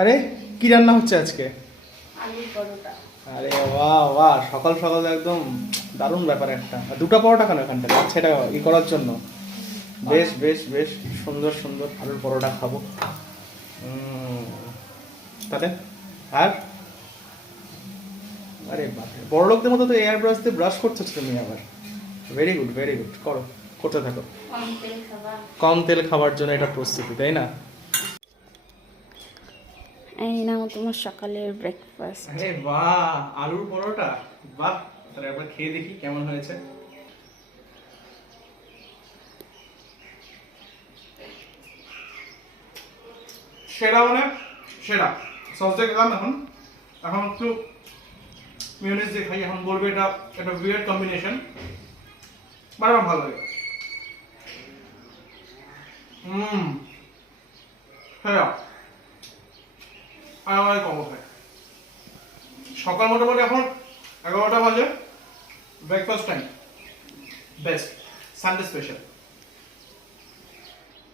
আরে কি রান্না হচ্ছে আজকে? আলুর পরোটা। আরে বাহ বাহ, সকাল সকাল একদম দারুণ ব্যাপার একটা। আর দুটো পরোটা কেন এখানটা? আচ্ছা, এটা করার জন্য। বেশ বেশ বেশ, সুন্দর সুন্দর আলুর পরোটা খাবো। তাহলে আর আরে বাপরে, বড় লোকদের মতো তো এয়ার ব্রাশ দিয়ে ব্রাশ করছো তুমি আবার। ভেরি গুড ভেরি গুড, করো, করতে থাকো। কম তেল খাবার। কম তেল খাবার জন্য এটা প্রস্তুতি, তাই না? এই নাও তোমার সকালের ব্রেকফাস্ট। আরে বাহ, আলুর পরোটা, বাহ। তাহলে একবার খেয়ে দেখি কেমন হয়েছে। সেরা মানে সেরা। সস দিয়ে খেলাম, এখন এখন একটু মিউনিস দিয়ে খাই। এখন বলবে এটা একটা উইয়ার্ড কম্বিনেশন, বাট আমার ভালো লাগে। সেরা। আর আমার কম খাই। সকাল মোটামুটি এখন 11টা বাজে, breakfast time, best, Sunday special.